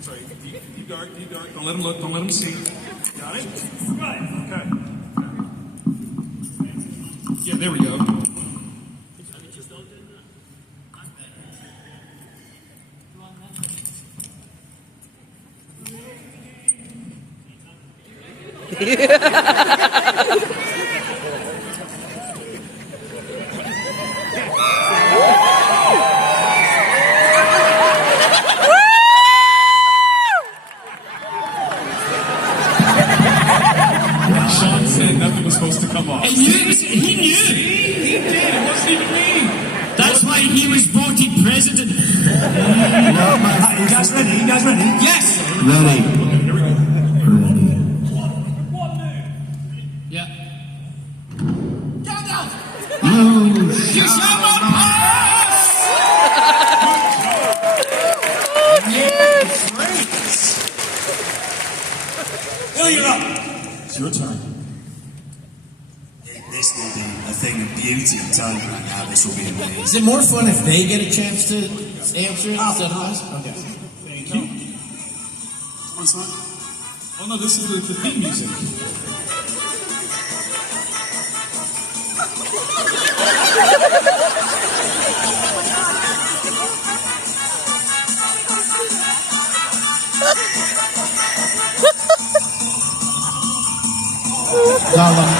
Sorry, deep dark, deep dark. Don't let him look, don't let him see. Got it? Right. Okay. Yeah, there we go. Sean said nothing was supposed to come off. He knew. He did. It wasn't even me. That's why he was voted president. You guys ready? You guys ready? Yes. Ready. Okay, here we go. Yeah. You shall not pass. Bill, you're up. It's your turn. This will be a thing of beauty. I'm telling you right now, this will be amazing. Is it more fun if they get a chance to answer it instead of us? Okay. Thank you. What's that? Oh no, this is the theme music. Gollum.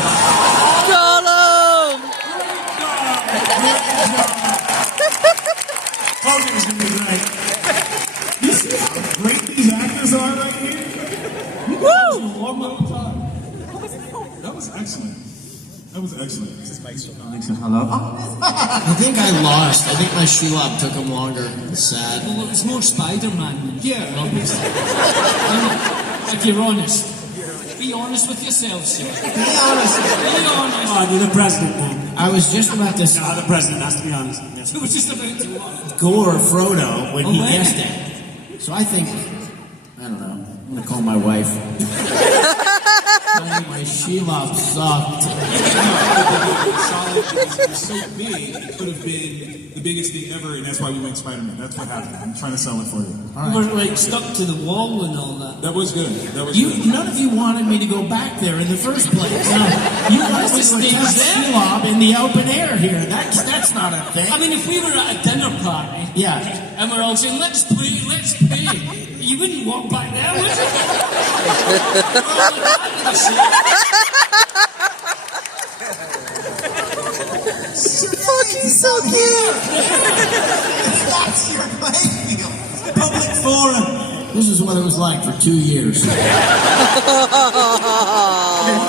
Told you it was going to be great. You see how great these actors are right here? Woo! A long, long time. That was excellent. That was excellent. Hello? I think I lost. I think my shelob took him longer. It's sad. Well, it was more Spider-Man. Yeah. Obviously. If you're honest. Be honest with yourself, sir. Be honest. Be honest. Oh, you're the president now. I was just about to say No, the president has to be honest. Yes. It was just about to Gore or Frodo when he man. guessed it. So I think, I don't know, I'm going to call my wife. My shelob sucked. Solid because it was so big, it could have been the biggest thing ever, and that's why we made Spider-Man. That's what happened. I'm trying to sell it for you. You were like stuck to the wall and all that. That was good. That was good. None of you wanted me to go back there in the first place. No, you wanted me to stay test there. shelob in the open air here. That's not a thing. I mean, if we were at a dinner party, Yeah. and we're all saying, let's play, you wouldn't walk back there, would you? Fucking so cute! That's your playing field. Public forum. This is what it was like for 2 years. Why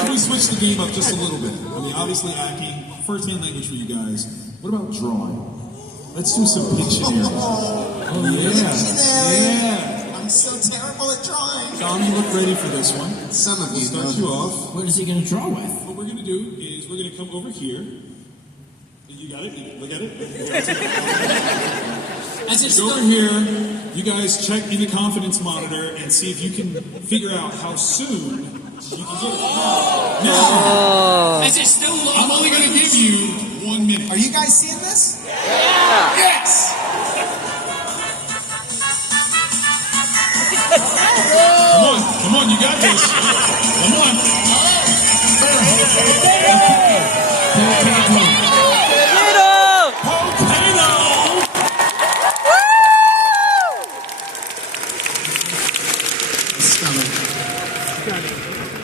don't we switch the game up just a little bit? I mean, obviously acting, first-hand language for you guys. What about drawing? Let's do some Pictionary. Oh, yeah. I'm so terrible at drawing. Tom, you look ready for this one. Some of We'll you start you off. What is he going to draw with? What we're going to do is we're going to come over here. You got it? Look at it. As it's Go over done, here. You guys check in the confidence monitor and see if you can figure out how soon you can get it. Now, is it still long? I'm only going to give you 1 minute. Are you guys seeing this? Yes! Come on, you got this. Come on. Potato!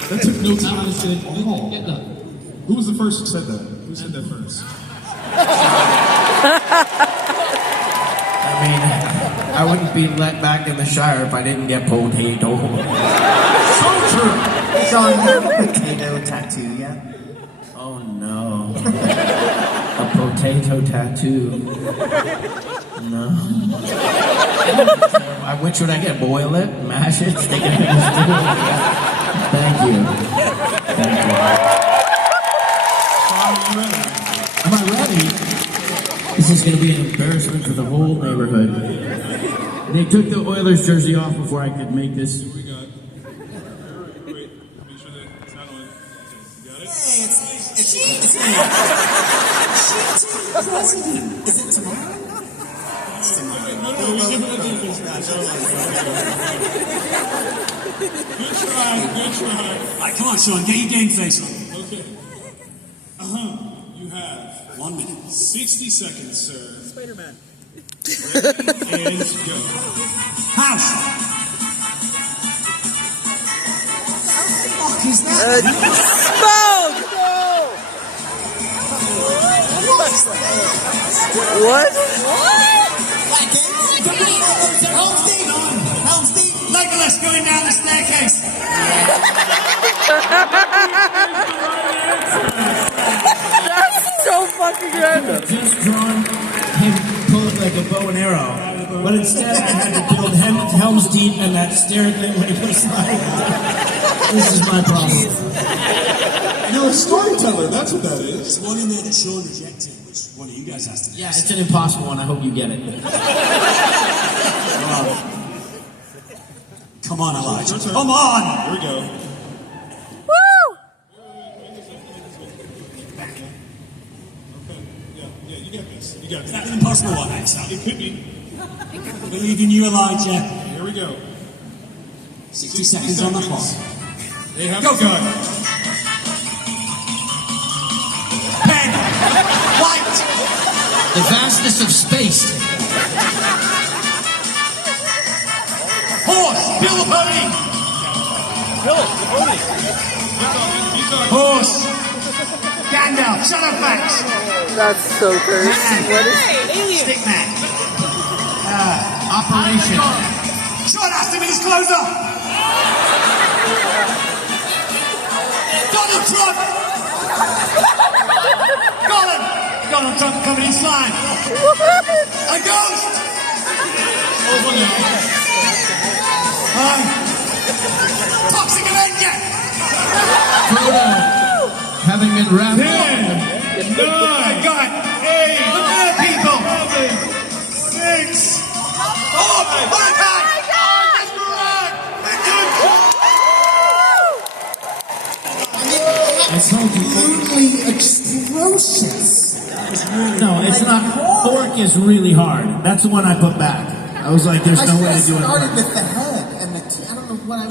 That took no time. Get that. Who was the first who said that? Who said that first? I mean, I wouldn't be let back in the Shire if I didn't get potato. So true. Sean, you have a potato tattoo yet? Oh no. A potato tattoo. No. Which would I get? Boil it? Mash it? Stick it in the stew? Thank you. Thank you. Am I ready? This is going to be an embarrassment for the whole neighborhood. They took the Oilers jersey off before I could make this. What we got? Wait, make sure that it's not on. Okay, you got it? Hey, it's me. Is it tomorrow? It's tomorrow. No, Good try, good try. Right, come on, Sean, get your game face on. Okay. You have 1 minute. 60 seconds, sir. Spider-Man. Ready, and go. House! What is that? Smoke! What? Helm's Deep! Legolas going down the staircase! That's so fucking random. Just drawn him pulling like a bow and arrow, but instead I had to build Helm's Deep and that stair thing when he was sliding. This is my problem. You're a storyteller, that's what that is. There's one in there that Sean rejected, which one of you guys has to do. Yeah, it's an impossible one. I hope you get it. Come on, Elijah. Come on! Here we go. Woo! Okay, yeah, you got this. You got That's this. an impossible one, Alex. It could be. I believe in you, Elijah. Here we go. 60 seconds on the clock. They have Go a for gun. Pen! White! The vastness of space. Horse! Bill the pony! Keep going. Horse! Gandalf! Shadowfax! That's so crazy. What is Stickman! Operation. Sean asked him in his clothes up! Donald Trump! Donald Trump coming in slime! A ghost! Toxic Avenger! Frodo, having been wrapped up. 10, 9, God! Hey! The bird people! 7, 6. Oh! Hurricane! I told you. Brutally atrocious. No, it's not. Fork is really hard. That's the one I put back. I was like, there's no way to do it. started with the head and the I don't know what I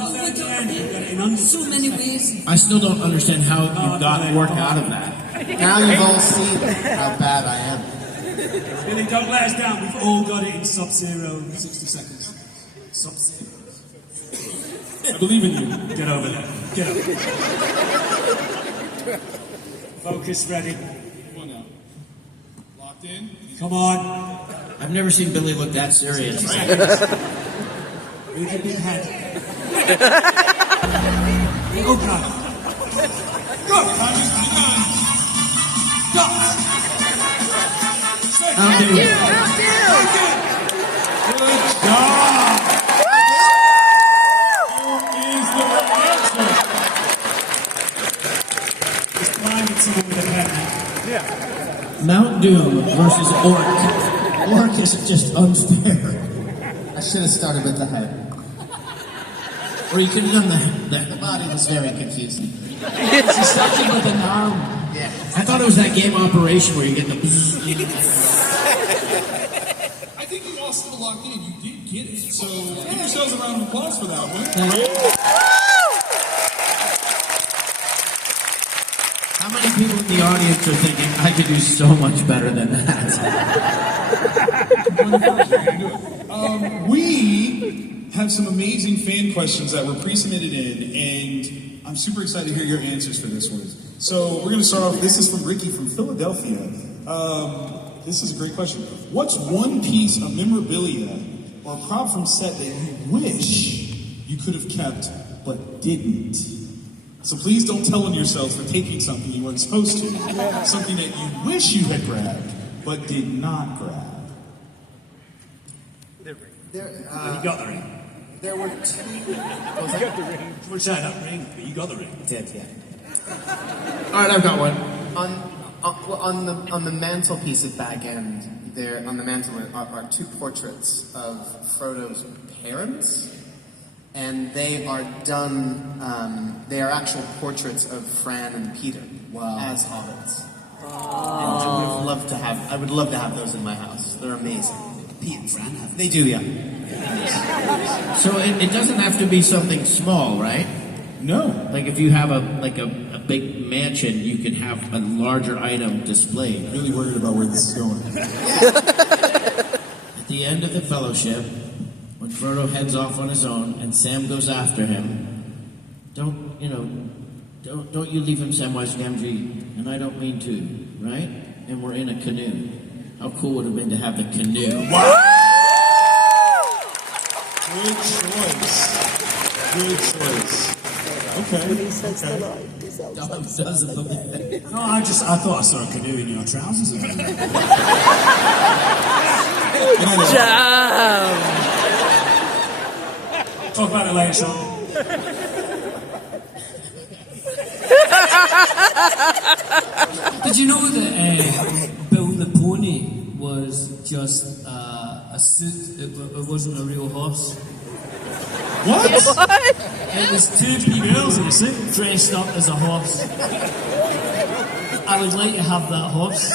mean. So many ways. I still don't understand how you got work out of that. Now you've all seen how bad I am. Billy, don't let us down. We've all got it in sub-zero 60 seconds. Sub-zero. I believe in you. Get over there. Get over there. Focus ready. Come on now. Locked in. Come on. I've never seen Billy look that serious. Read your big head. Open up. Go. Time is begun. Go. I'll do it. Good job. Is the answer. Just blind at someone with a pen. Mount Doom versus Orc. Orc is just unfair. I should have started with the head. Or you could have done The body was very confusing. She's starting with an arm. I thought it was that game Operation where you get the. I think you all still locked in. You did get it. So give yourselves a round of applause for that one. How many people in the audience are thinking, I could do so much better than that? We have some amazing fan questions that were pre-submitted in, and I'm super excited to hear your answers for this one. So we're going to start off. This is from Ricky from Philadelphia. This is a great question. What's one piece of memorabilia or prop from set that you wish you could have kept but didn't? So please don't tell on yourselves for taking something you weren't supposed to. Something that you wish you had grabbed but did not grab. You got the ring. There were two. We're saying that ring, but you got the ring. Did, yeah. All right, I've got one. On the mantelpiece at Bag End, there on the mantel are two portraits of Frodo's parents, and they are done. They are actual portraits of Fran and Peter as hobbits. And I would love to have those in my house. They're amazing. Pete and Fran have. They do, yeah. So it doesn't have to be something small, right? No. Like if you have a big mansion, you can have a larger item displayed. Really worried about where this is going. At the end of the fellowship, when Frodo heads off on his own and Sam goes after him, don't you leave him Samwise Gamgee, and I don't mean to, right? And we're in a canoe. How cool would it have been to have the canoe? Wow! Good choice. Good choice. Okay. Dog doesn't believe it. No, I thought I saw a canoe in your trousers. Damn. Talk about it later, Sean. Did you know that Bill the Pony was just a suit? It wasn't a real horse. What? It was two people in a suit dressed up as a horse. I would like to have that horse.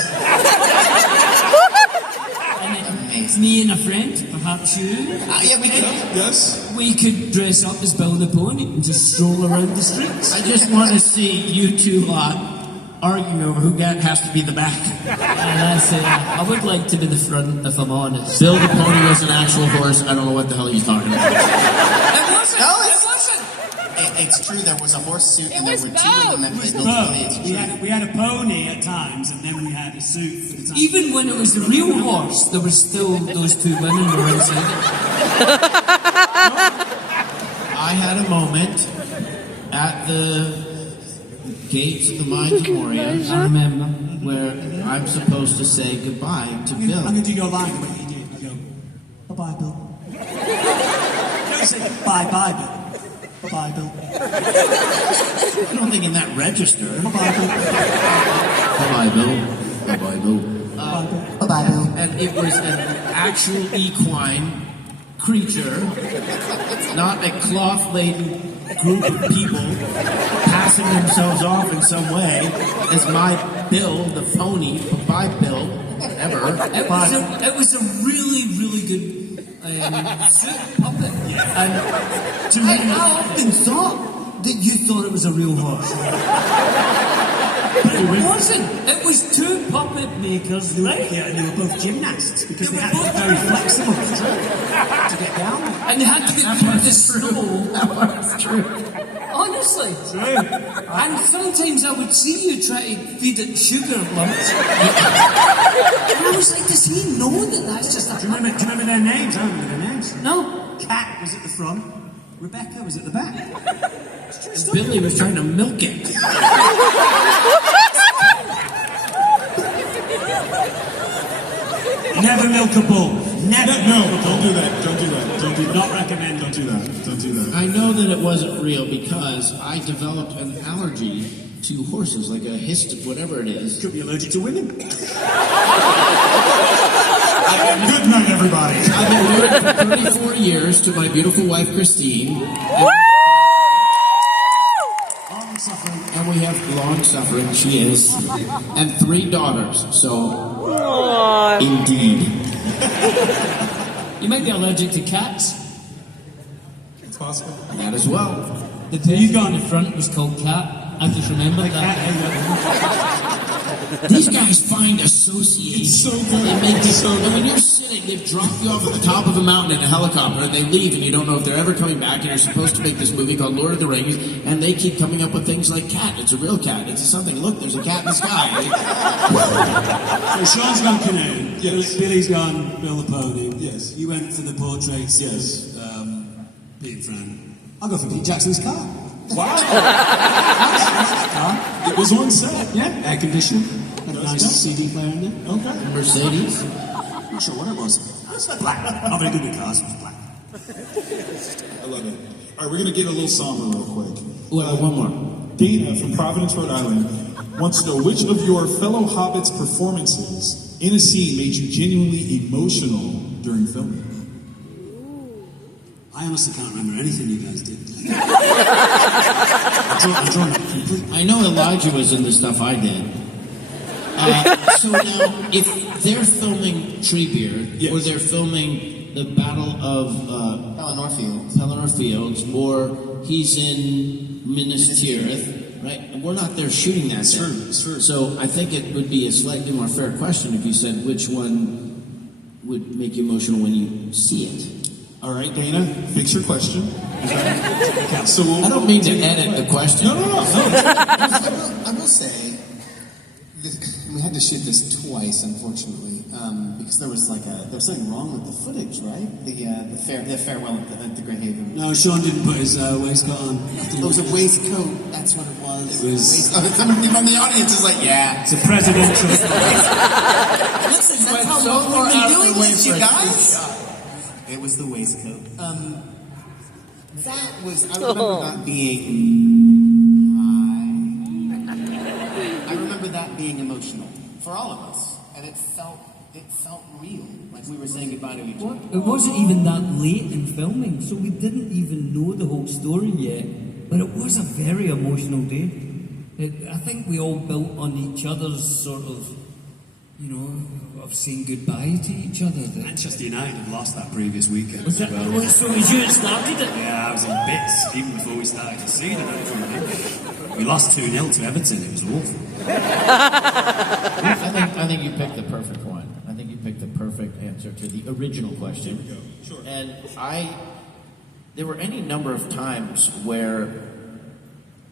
And it's me and a friend, perhaps you. Yeah, we can. Yes. We could dress up as Bill the Pony and just stroll around the streets. I just want to see you two lot arguing over who has to be the back. And I say, I would like to be the front if I'm honest. Bill the Pony was an actual horse. I don't know what the hell he's talking about. It wasn't! No, It wasn't! It's true, there was a horse suit and there were two of them that they built Both. the We had a pony at times, and then we had a suit for the time. Even when it was the real horse, there was still those two women were inside it. I had a moment at the gates of the Mines of Moria, I remember. where I'm supposed to say goodbye to I'm Bill. going to do your line the way you did. You go, bye-bye, Bill. No, you say, bye-bye, Bill. Bye-bye, Bill. I don't think in that register. Bye-bye, Bill. Bye-bye, Bill. Bye-bye, Bill. Bye-bye, Bill. And it was an actual equine creature, not a cloth-laden group of people passing themselves off in some way as my Bill, the phony, bye Bill, whatever. It was a really, really good suit puppet. And I often thought that you thought it was a real horse. But it wasn't. It was two puppet makers, right? Yeah, and they were both gymnasts because they They had were to be both- very flexible to get down there. And they had to get through the snow. That's true. Honestly. And sometimes I would see you try to feed it sugar lumps. And I was like, does he know that that's just a Do you remember their names? I remember their names. No. Cat was at the front. Rebecca was at the back. Billy was trying to milk it. Never milk a bull. Never. No, don't do that. Don't do that. Don't do that. Not recommend. Don't do that. Don't do that. I know that it wasn't real because I developed an allergy to horses, like a whatever it is. Could be allergic to women. Good night, everybody. I've been married for 34 years to my beautiful wife, Christine. And we have long suffering, she is, and 3 daughters, so indeed. You might be allergic to cats. It's possible. That as well. The pig on the front was called Cat. I just remembered that. These guys find associations. It's so good. They make It's so and good. when you're sitting, they've dropped you off at the top of a mountain in a helicopter, and they leave, and you don't know if they're ever coming back, and you're supposed to make this movie called Lord of the Rings, and they keep coming up with things like cat. It's a real cat. It's something. Look, there's a cat in the sky. So Sean's gone canoe. Yes. Billy's gone Bill the Pony. Yes. You went for the portraits. Yes. Of, Pete and Fran. I'll go for Pete Jackson's car. Wow. It was on set. Yeah, air conditioning. Had a nice Yeah. CD player in there. Okay. Mercedes. Not sure what it was. It's black. Not very good with cars. It's black. I love it. All right, we're going to get a little somber real quick. Well, one more. Dana from Providence, Rhode Island, wants to know which of your fellow Hobbits' performances in a scene made you genuinely emotional during filming. I honestly can't remember anything you guys did. I'm drawing it complete. I know Elijah was in the stuff I did. So now, if they're filming Treebeard, Yes. or they're filming the Battle of Pelennor Fields, or he's in Minas Tirith, right? And we're not there shooting that. It's true. So I think it would be a slightly more fair question if you said which one would make you emotional when you see it. All right, Dana, fix your question. So I don't mean to edit the question. No. I will say, we had to shoot this twice, unfortunately, because there was something wrong with the footage, right? The farewell at the Grey Haven. No, Sean didn't put his waistcoat on. It was a waistcoat. That's what it was. It was- Somebody from the audience is like, yeah. It's a presidential. Listen, that's how so long far we've out been of doing the way this, you for- guys. It was the waistcoat. That was. I remember that being. I remember that being emotional for all of us, and it felt real, like we were saying goodbye to each other. It wasn't even that late in filming, so we didn't even know the whole story yet. But it was a very emotional day. I think we all built on each other's sort of, of saying goodbye to each other. Manchester United had lost that previous weekend. Was that, so was you that started it? Yeah, I was in bits even before we started the season. We lost 2-0 to Everton. It was awful. I think you picked the perfect one. I think you picked the perfect answer to the original question. Here we go. Sure. And there were any number of times where,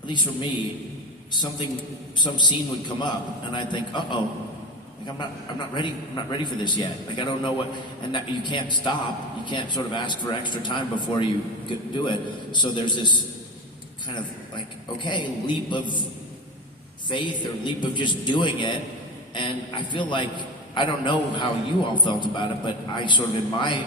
at least for me, some scene would come up, and I'd think, like I'm not ready for this yet. Like I don't know what, and that you can't stop. You can't sort of ask for extra time before you do it. So there's this kind of like, okay, leap of faith or leap of just doing it. And I feel like, I don't know how you all felt about it, but I sort of, in my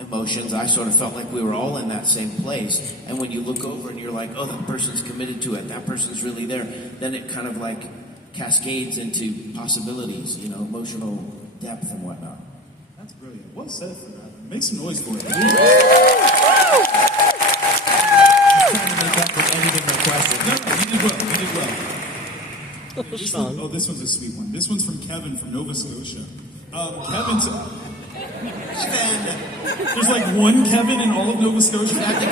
emotions, I sort of felt like we were all in that same place. And when you look over and you're like, oh, that person's committed to it, that person's really there, then it kind of like cascades into possibilities, emotional depth and whatnot. That's brilliant. Well said for that. Make some noise for it. Trying to make up for editing the question. No, you did well. This one's a sweet one. This one's from Kevin from Nova Scotia. Kevin's... There's like one Kevin in all of Nova Scotia. Is that the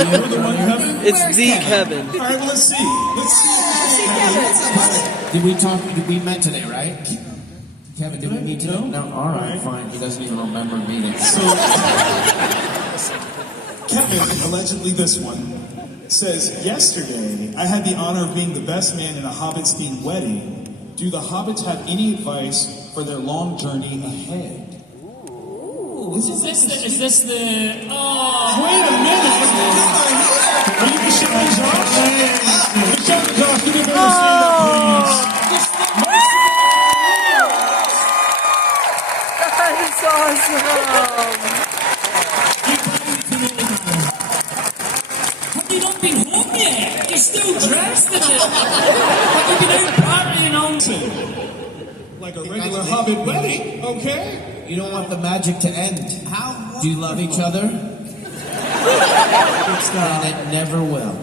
Kevin? You're the one Kevin? It's the Kevin. All right, well, let's see. Did we met today, right? Kevin, did we meet today? No. All right, fine. He doesn't even remember meeting. So, Kevin, allegedly this one, says, yesterday, I had the honor of being the best man in a Hobbits-themed wedding. Do the Hobbits have any advice for their long journey ahead? Is this the... Oh! Wait a minute! Are you the shouting Josh? The shouting Josh, give me a better stand up, please. That is awesome. Have you not been home yet? You're still dressed in it. Have you been out partying on? Like a regular Hobbit wedding, okay? You don't want the magic to end. How? Do you love each other? And it never will.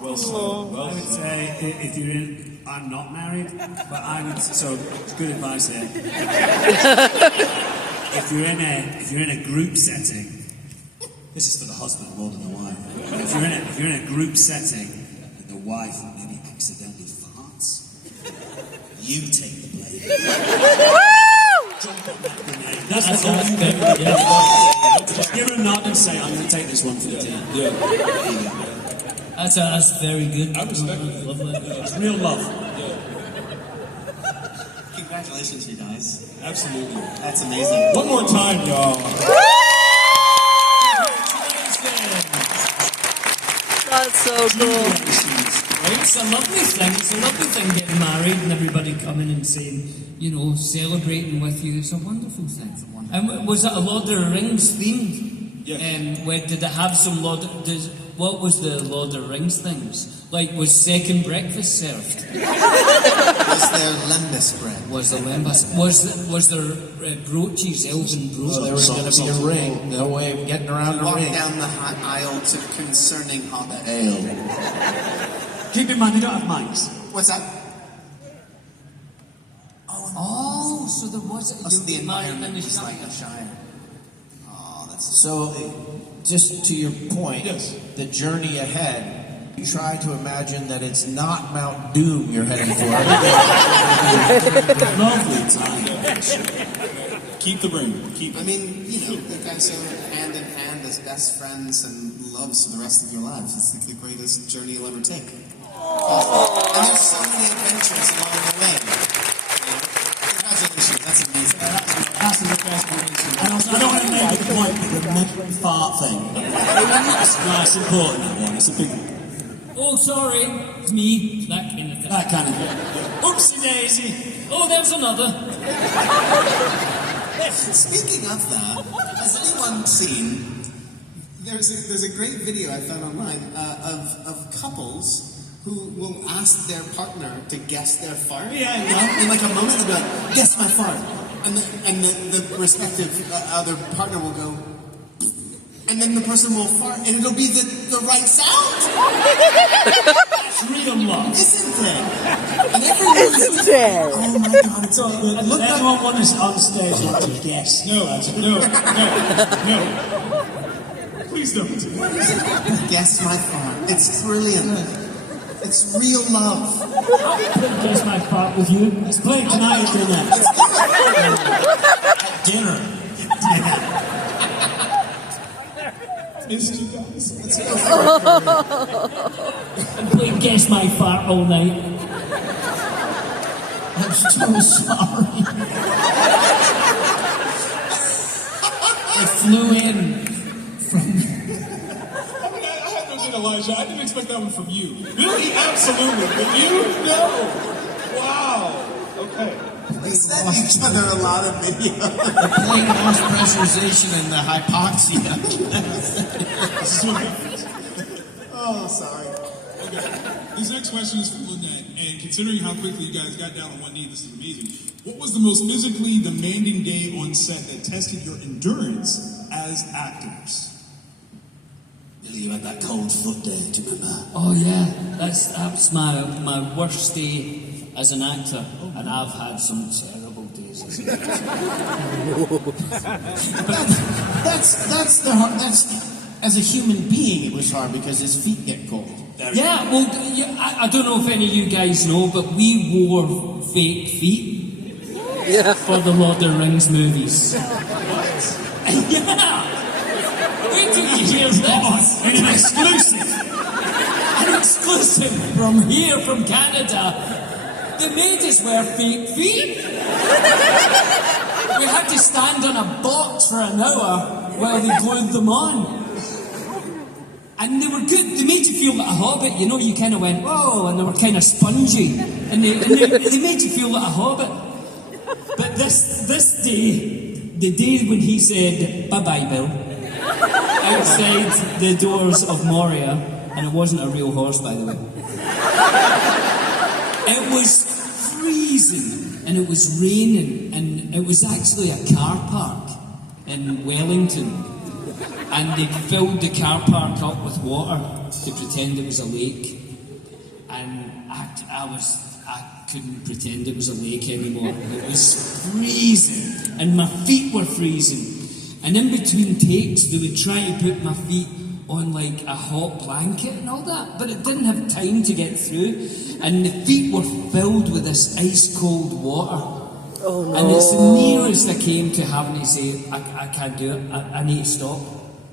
Well said. I would say if you're in, I'm not married, but I would. So it's good advice here. If you're in a group setting, this is for the husband more than the wife. If you're in a group setting and the wife maybe accidentally farts, you take the blame. Jump on that grenade. That's all you do. Just give her a nod and say, I'm going to take this one for the team. That's very good. I respect it. Lovely. It's real love. Congratulations, you guys. Absolutely. That's amazing. One more time, y'all. That's so cool. It's a lovely thing. It's a lovely thing getting married and everybody coming and saying, celebrating with you. It's a wonderful thing. And was it a Lord of the Rings themed? Yes. Did it have some what was the Lord of the Rings things? Like, was second breakfast served? Was there lembas bread? Was there lembas? Was there brooches, elven brooches? So there was going to be a ring. No way of getting around a Walk ring. down the aisle to concerning Hobbit ale. Keep in mind, they don't have mics. What's that? so there was Also, the you married environment in the is Shire. like a Shire. Oh, that's So, just to your point, Yes. the journey ahead. You try to imagine that it's not Mount Doom you're heading for. Lovely time. Keep the ring. Keep I it. mean, you know, you guys are hand in hand as best friends and loves for the rest of your lives. It's like the greatest journey you'll ever take. And there's so many adventures along the way. You know? Congratulations, that's amazing. That's the best one. And also, I don't want to make the point, but the neck fart thing. It's nice, important, that one. It's a big one. Oh, sorry, it's me. That kind of thing. That kind of thing. Oopsie daisy. Oh, there's another. Speaking of that, has anyone seen? There's a great video I found online of couples who will ask their partner to guess their fart. Yeah, In like a moment, they'll be like, "Guess my fart," and the respective other partner will go, and then the person will fart, and it'll be the right sound. That's real love. Isn't it? And everyone's Isn't it? oh my god, it's so good. And Look back. everyone on stage wants to guess. No. Please don't. Guess my fart. It's brilliant. It's real love. Guess my part with you. Let's play tonight at dinner. Missed you guys. Let's go. I'm playing Guess My Fart all night. I'm so sorry. I flew in from... I had those in Elijah. I didn't expect that one from you. Billy, absolutely. But you? No. Wow. Okay. We sent each other a lot of videos. Playing mass pressurization and the hypoxia. This is what happens. Oh, sorry. Okay. This next question is from Lynette, and considering how quickly you guys got down on one knee, this is amazing. What was the most physically demanding day on set that tested your endurance as actors? Billy, you had that cold foot day, do you remember? Oh yeah, that's my worst day as an actor, and I've had some terrible days as an actor. That's the hard. That's as a human being, it was hard because his feet get cold. Yeah, well, I don't know if any of you guys know, but we wore fake feet for the Lord of the Rings movies. Yeah! Wait till you hear this! In an exclusive. An exclusive from here, from Canada. They made us wear fake feet. We had to stand on a box for an hour while they glued them on. And they were good. They made you feel like a hobbit. You know, you kind of went, whoa, and they were kind of spongy. And they made you feel like a hobbit. But this day, the day when he said, bye-bye, Bill, outside the doors of Moria, and it wasn't a real horse, by the way. It was freezing, and it was raining, and it was actually a car park in Wellington. And they filled the car park up with water to pretend it was a lake. And I couldn't pretend it was a lake anymore. It was freezing, and my feet were freezing. And in between takes, they would try to put my feet on like a hot blanket and all that, but it didn't have time to get through. And the feet were filled with this ice cold water. Oh no. And it's the nearest I came to having to say, I can't do it, I need to stop.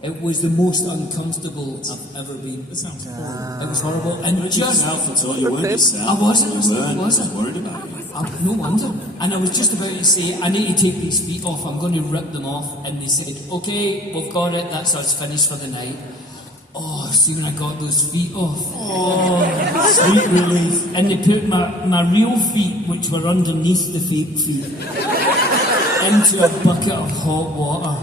It was the most uncomfortable I've ever been. That sounds horrible. It was horrible. And just... Yourself at all, you weren't yourself. I wasn't, You weren't. I wasn't. I was worried about you. No wonder. And I was just about to say, I need to take these feet off, I'm going to rip them off. And they said, okay, we've got it, that's us finished for the night. Oh, see when I got those feet off. Oh, Sweet relief. and they put my real feet, which were underneath the fake feet, into a bucket of hot water.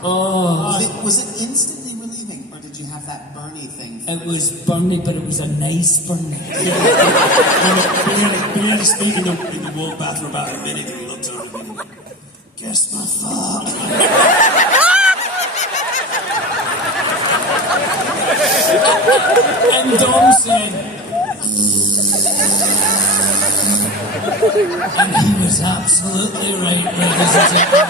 Oh, Was it instantly relieving, or did you have that burny thing? it was burning, but it was a nice burn. We had to speak in the walk back for about a minute, and we looked over and went, guess my fart. And Dom said, and he was is absolutely right, ladies and gentlemen.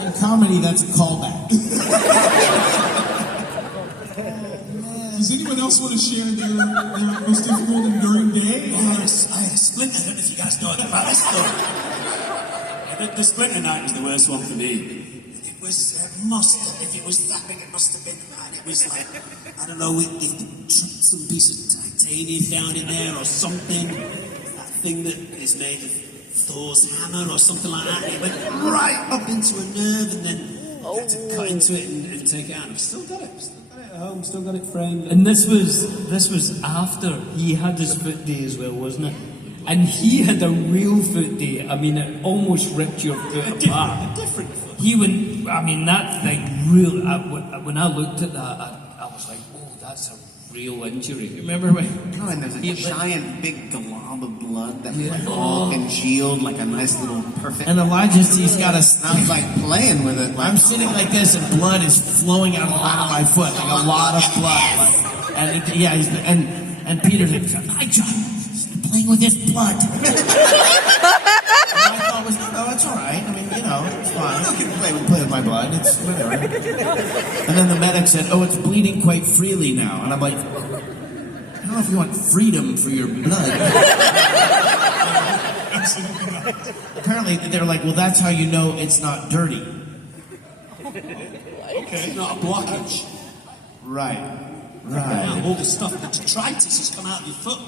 In comedy, that's a callback. Does anyone else want to share their most difficult and enduring day? I had a splinter. I don't know if you guys know about this story. The splinter night was the worst one for me. It was if it was that big, it must have been. And it was like, I don't know, if some piece of titanium down in there or something. That thing that is made of Thor's hammer or something like that. And it went right up into a nerve, and then you had to cut into it and take it out. I've still got it. At home, still got it framed. And this was after he had his foot day as well, wasn't it? And he had a real foot day. I mean, it almost ripped your foot apart. A different foot. He went. I mean, that thing really. When I looked at that, I was like, "Oh, that's a real injury." Remember when? Oh, and there's a giant big glob of blood that was like all congealed, like a nice little perfect. And he's got a. I was like playing with it. I'm sitting like this, and blood is flowing out of the bottom of my foot, like a lot of blood. And Peter's like, "Hi, John, stop playing with this blood." And I thought, it's all right. I mean, it's fine. I can play with my blood. It's whatever. And then the medic said, "Oh, it's bleeding quite freely now." And I'm like, I don't know if you want freedom for your blood. Apparently, they're like, well, that's how you know it's not dirty. Okay. It's not a blockage. Right. All the stuff, the detritus has come out of your foot.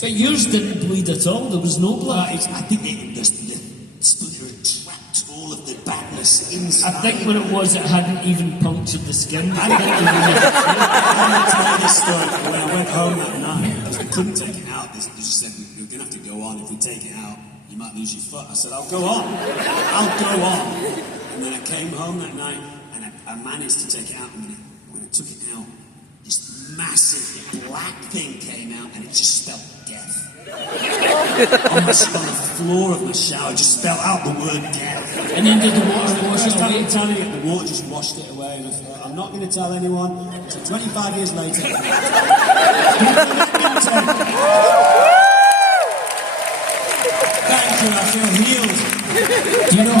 But yours didn't bleed at all. There was no blood. I think the splinter had trapped all of the badness inside. I think what it was, it hadn't even punctured the skin. I didn't tell you this story. When I went home that night, I couldn't take it out. They just said, you're going to have to go on. If we take it out, you might lose your foot. I said, I'll go on. And then I came home that night, and I managed to take it out. And when I took it out, this massive black thing came out, and it just spelled death. on the floor of my shower, just spelled out the word death. And then did the water wash it away? Telling it, the water just washed it away. And I thought, I'm not going to tell anyone. So 25 years later, thank you, I feel healed. Do you know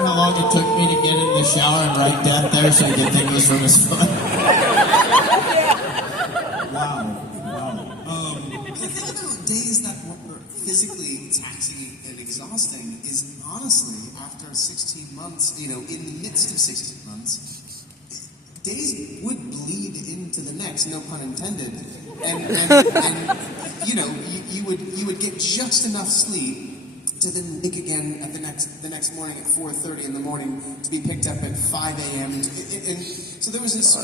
how long it took me to get in the shower and write death there so I didn't think it was from his foot? Wow. The thing about days that were physically taxing and exhausting is honestly, after 16 months, in the midst of 16 months, days would bleed into the next, no pun intended. And you would get just enough sleep to then wake again at the next morning at 4:30 in the morning to be picked up at 5 a.m. And so there was this.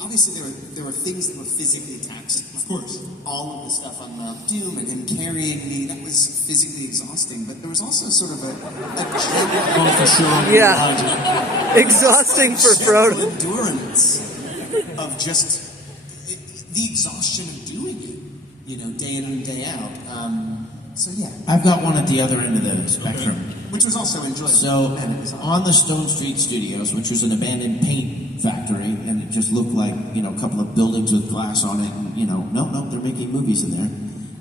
Obviously there were things that were physically taxing. Of course. All of the stuff on Mount Doom and him carrying me, that was physically exhausting. But there was also sort of a general for sure. Yeah. Exhausting for Frodo. endurance of just the exhaustion of doing it, day in and day out. So yeah, I've got one at the other end of the spectrum. which was also enjoyable. So, on the Stone Street Studios, which was an abandoned paint factory, and it just looked like, a couple of buildings with glass on it, and, no, they're making movies in there.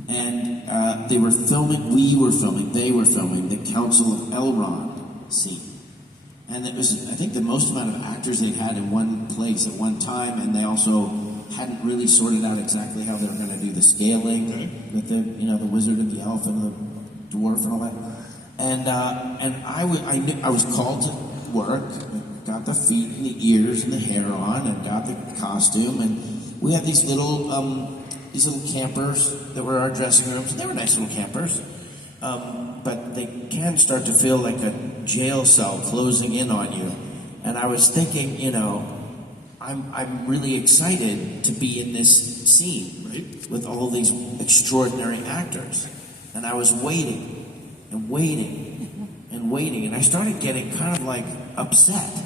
And they were filming the Council of Elrond scene. And it was, I think, the most amount of actors they had in one place at one time, and they also hadn't really sorted out exactly how they were going to do the scaling with the wizard and the elf and the dwarf and all that. And I was called to work, got the feet and the ears and the hair on, and got the costume, and we had these little campers that were our dressing rooms, and they were nice little campers, but they can start to feel like a jail cell closing in on you. And I was thinking, I'm really excited to be in this scene, right, with all these extraordinary actors. And I was waiting, and I started getting kind of like upset,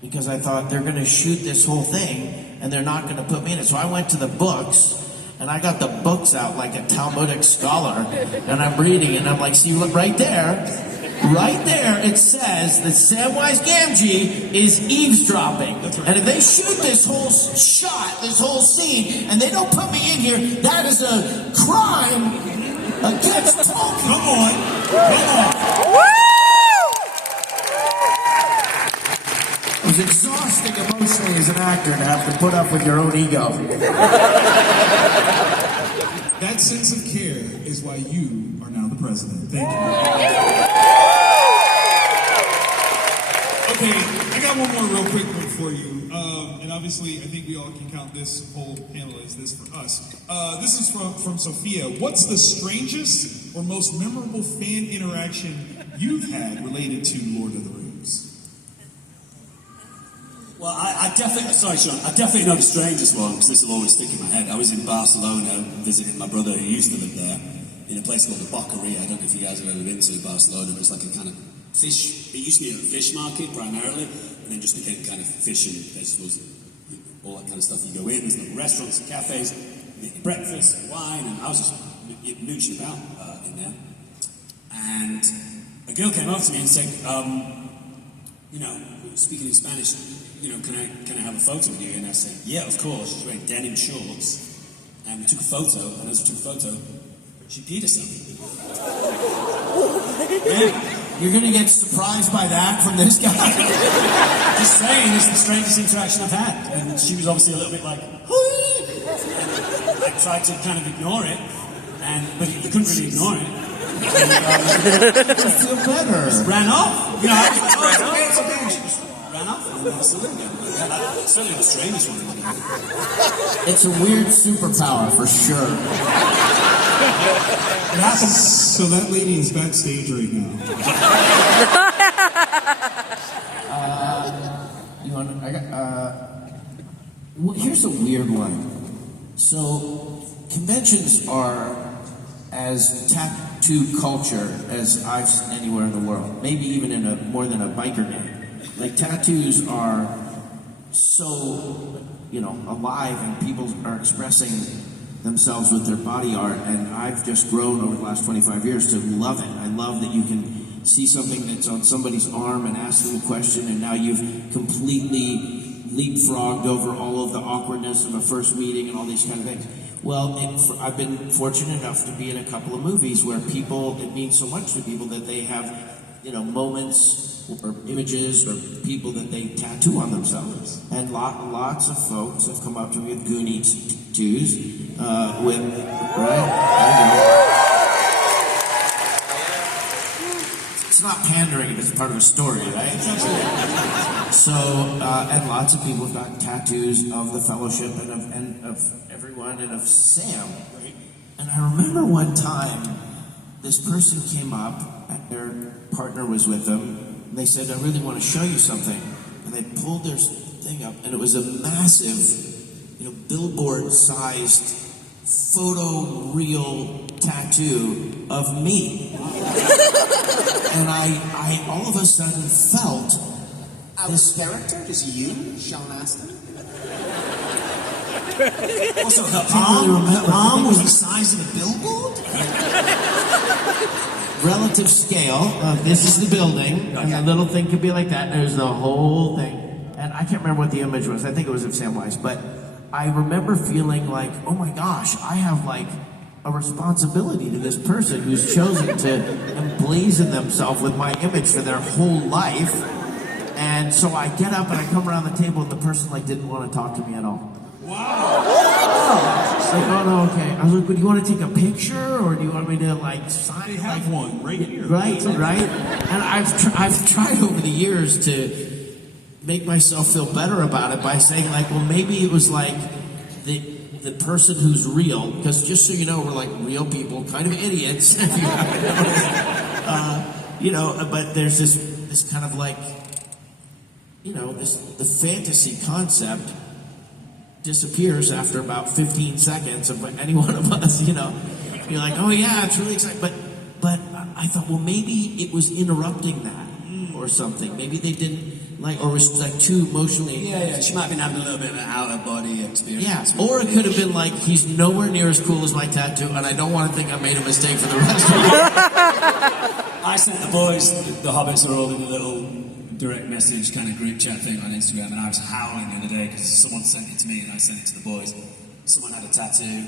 because I thought they're going to shoot this whole thing, and they're not going to put me in it. So I went to the books, and I got the books out like a Talmudic scholar, and I'm reading, and I'm like, see, look right there. Right there, it says that Samwise Gamgee is eavesdropping. And if they shoot this whole shot, this whole scene, and they don't put me in here, that is a crime against Tolkien. Come on. It was exhausting emotionally as an actor to have to put up with your own ego. That sense of care is why you are now the president. Thank you. Okay, I got one more real quick one for you. And obviously, I think we all can count this whole panel as this for us. This is from Sophia. What's the strangest or most memorable fan interaction you've had related to Lord of the Rings? Well, I definitely, sorry Sean, I definitely know the strangest one, because this will always stick in my head. I was in Barcelona visiting my brother who used to live there, in a place called the Boqueria. I don't know if you guys have ever been to Barcelona, but it's like a kind of fish, it used to be a fish market primarily, and then just became kind of fish and vegetables, all that kind of stuff. You go in, there's little restaurants and cafes, you get your breakfast, wine, and I was just mooching about in there. And a girl came up to me and said, you know, speaking in Spanish, you know, can I have a photo with you? And I said, yeah, of course. She's wearing denim shorts, and we took a photo, and as we took a photo, she peed herself. Yeah. You're going to get surprised by that from this guy? Just saying, it's the strangest interaction I've had. And she was obviously a little bit like, I tried to kind of ignore it, but you couldn't really ignore it. And, I feel better. Just ran off. You know, it's okay. She just ran off and then still again. Yeah, that's certainly the strangest one. It's a weird superpower for sure. So that lady is backstage right now. You want? Well, here's a weird one. So conventions are as tattoo culture as I've seen anywhere in the world. Maybe even in more than a biker gang. Like tattoos are so, you know, alive, and people are expressing themselves with their body art, and I've just grown over the last 25 years to love it. I love that you can see something that's on somebody's arm and ask them a question, and now you've completely leapfrogged over all of the awkwardness of a first meeting and all these kind of things. Well, I've been fortunate enough to be in a couple of movies where it means so much to people that they have, you know, moments or images or people that they tattoo on themselves. And lots of folks have come up to me with Goonies tattoos. It's not pandering if it's part of a story, right? So, and lots of people have gotten tattoos of the Fellowship and of everyone and of Sam. And I remember one time, this person came up, and their partner was with them, and they said, I really want to show you something. And they pulled their thing up, and it was a massive, you know, billboard-sized photo real tattoo of me. And I all of a sudden felt this character is you, Sean Astin? Also, the arm was the size of a billboard? Relative scale. This is the building, and the little thing could be like that. And there's the whole thing. And I can't remember what the image was. I think it was of Samwise. But I remember feeling like, oh my gosh, I have like a responsibility to this person who's chosen to emblazon themselves with my image for their whole life. And so I get up and I come around the table, and the person like didn't want to talk to me at all. Wow. It's like, oh no, okay. I was like, well, do you want to take a picture, or do you want me to like sign? They have one right here. Right. And I've tried over the years to make myself feel better about it by saying like, well, maybe it was like the person who's real, because just so you know, we're like real people, kind of idiots. You know, but there's this kind of like, you know, the fantasy concept disappears after about 15 seconds of any one of us, you know. You're like, oh yeah, it's really exciting. But I thought, well, maybe it was interrupting that or something. Maybe they didn't Like, or was like too emotionally. Yeah, she might have been having a little bit of an out-of-body experience. Yeah, or it could have been like, he's nowhere near as cool as my tattoo, and I don't want to think I made a mistake for the rest of it. I sent the boys, the Hobbits are all in a little direct message kind of group chat thing on Instagram, and I was howling the other day because someone sent it to me and I sent it to the boys. Someone had a tattoo,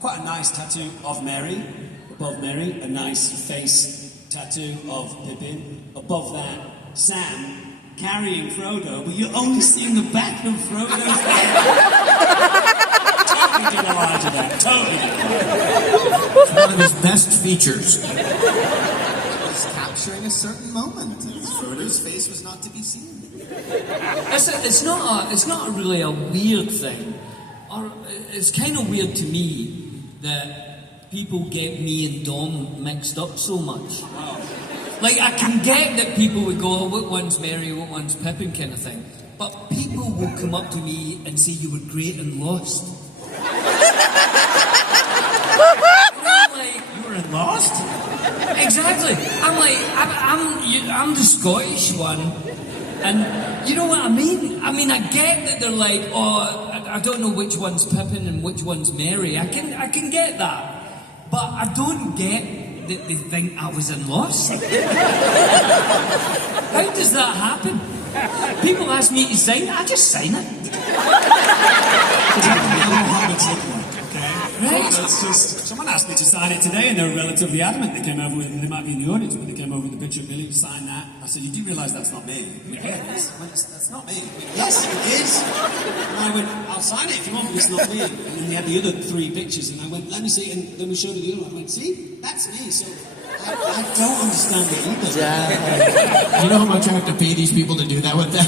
quite a nice tattoo of Mary, above Mary, a nice face tattoo of Pippin. Above that, Sam carrying Frodo, but you're only seeing the back of Frodo's head. Totally did a lie to that. Totally did. It's one of his best features. Was capturing a certain moment. Frodo's face was not to be seen. It's not really a weird thing. Or it's kind of weird to me that people get me and Dom mixed up so much. Like, I can get that people would go, oh, what one's Mary, what one's Pippin kind of thing. But people will come up to me and say you were great and lost. And I'm like, You were in Lost? exactly. I'm like, I'm the Scottish one. And you know what I mean? I mean, I get that they're like, oh, I don't know which one's Pippin and which one's Mary. I can get that. But I don't get that they think I was in Lost. How does that happen? People ask me to sign it, I just sign it. Hobbits look like, okay? Right? That's just... Someone asked me to sign it today, and they were relatively adamant. They came over with, they might be in the audience, but they came over with a picture of Billy to sign that. I said, you do realise that's not me? I went, yeah, it is. I went, that's not me. I went, yes, it is. And I went, I'll sign it if you want, but it's not me. And then they had the other 3 pictures, and I went, let me see. And then we showed her the other one. I went, see, that's me. So I don't understand it either. Yeah. You know how much I have to pay these people to do that with them?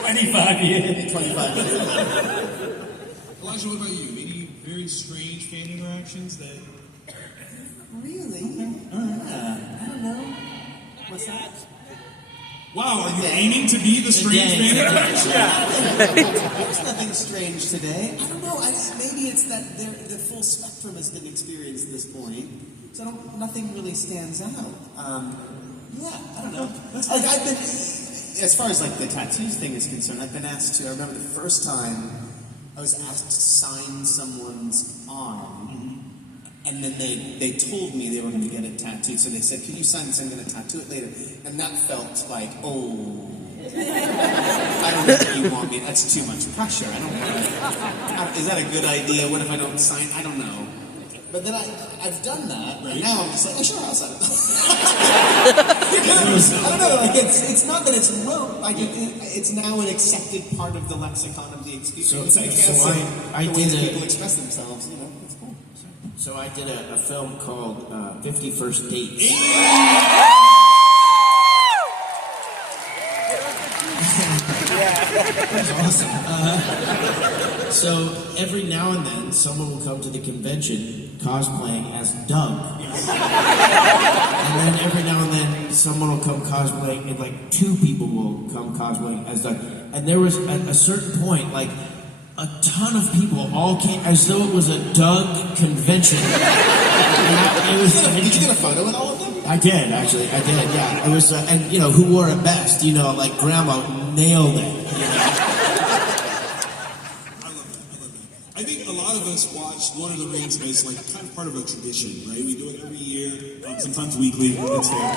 25 years. 25 years. Elijah, what about you? Any very strange fan interactions that... Really? I don't know. What's that? Wow, are you aiming to be the strange fan interaction? There's nothing strange today. I don't know. Maybe it's that the full spectrum has been experienced at this point, so nothing really stands out. Yeah, I don't know. Like, I've been, as far as like the tattoos thing is concerned, I've been asked to. I remember the first time I was asked to sign someone's arm. And then they told me they were going to get it tattooed. So they said, can you sign this? I'm going to tattoo it later. And that felt like, oh, I don't know what you want me. That's too much pressure. I don't want to. Is that a good idea? What if I don't sign? I don't know. But then I've done that. Right? And now I'm just like, oh, sure, I'll sign it. I don't know. Like it's not that it's rote. Like it's now an accepted part of the lexicon of the experience. I the ways did people express themselves. You know, it's cool. So I did a film called 50 First Dates. That's awesome. So every now and then, someone will come to the convention cosplaying as Doug. And then every now and then, someone will come cosplaying, and like 2 people will come cosplaying as Doug. And there was at a certain point, like, a ton of people all came as though it was a Doug convention. Did you get a photo with all of them? I did, actually. I did, yeah. It was, and you know, who wore it best? You know, like Grandma nailed it. You know? I love that. I think a lot of us watch Lord of the Rings as like kind of part of a tradition, right? We do it every year, sometimes weekly. It's there.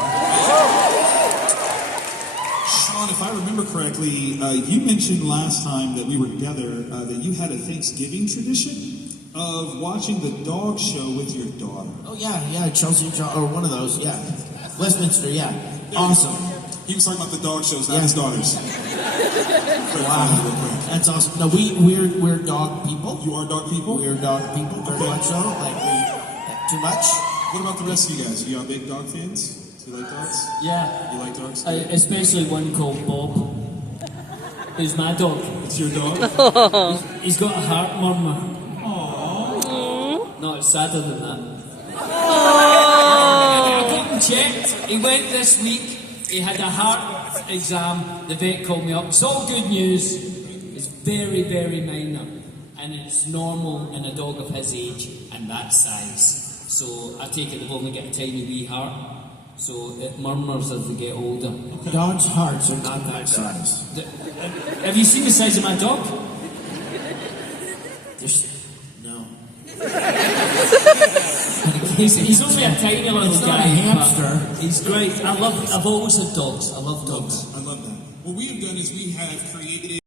Sean, if I remember correctly, you mentioned last time that we were together that you had a Thanksgiving tradition of watching the dog show with your daughter. Oh, yeah, Chelsea, or one of those, yeah. Westminster, yeah. Awesome. He was talking about the dog shows, not his daughters. Wow, that's awesome. No, we're dog people. You are dog people? We're dog people, very much so. Like, too much. What about the rest of you guys? Are y'all big dog fans? Do you like dogs? Yeah. You like dogs? Especially one called Bob. Who's my dog. It's your dog? He's got a heart murmur. No, it's sadder than that. I got him checked. He went this week. He had a heart exam. The vet called me up. It's all good news. It's very, very minor. And it's normal in a dog of his age and that size. So I take it they've only got a tiny wee heart, so it murmurs as they get older. Dogs' hearts are not that size. Have you seen the size of my dog? No. He's only a tiny little It's not guy. a hamster. but He's great. I've always had dogs. I love dogs. I love that. What we have done is we have created